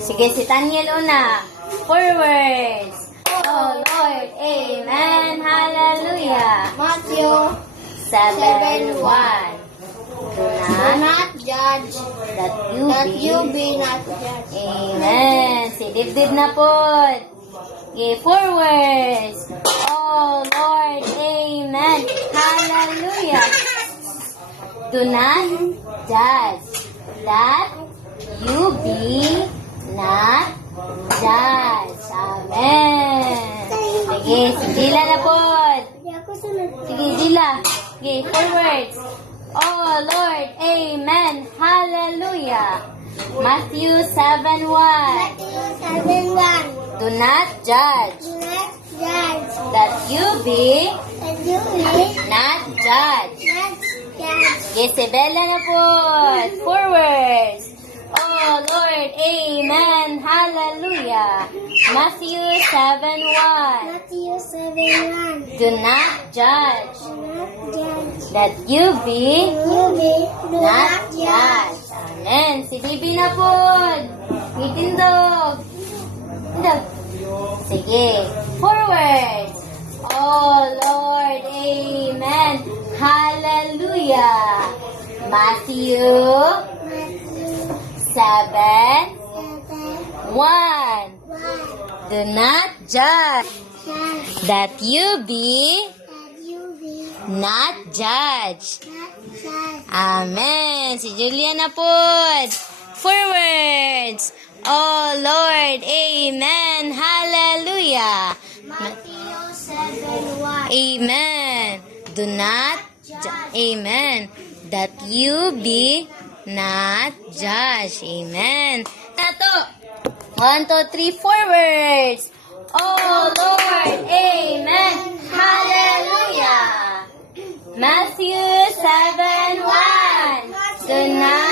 Sige, si Taniel una. Forwards. Oh Lord, Amen, Hallelujah. Matthew 7:1. Do Do not judge that that you you be. be not judged. Amen. Si Dibdib na po. Okay, forwards. Oh Lord, Amen, Hallelujah. Do not judge that you be not judged. Amen. Sige, si Dila na po. Hindi ako sunod. Sige, Dila. Okay, forwards. Oh Lord, Amen, Hallelujah. Matthew 7:1. Matthew 7:1. Do not judge Do not judge that you be that you be not judged. not judged. Yes, si Bella na po. Forwards. Oh Lord, Amen, Hallelujah. Matthew 7:1. Matthew 7:1. Do not judge Do not judge that you be you be do not not judge. judged. Amen. Si Bibi na po. Itindog. Tindog. Sige. Forwards. Oh Lord, Amen, Hallelujah. Matthew Matthew 7:1. 7:1. Do not judge Judge that you be that you be not judged. not judged. Amen. Si Julia na po. Forwards. Oh Lord, Amen, Hallelujah. Matthew 7:1. Amen. Do not Amen. That you be not judged. Amen. Tato. 1, 2, 3, forwards. Oh Lord, Amen, Hallelujah. Matthew 7:1. Do not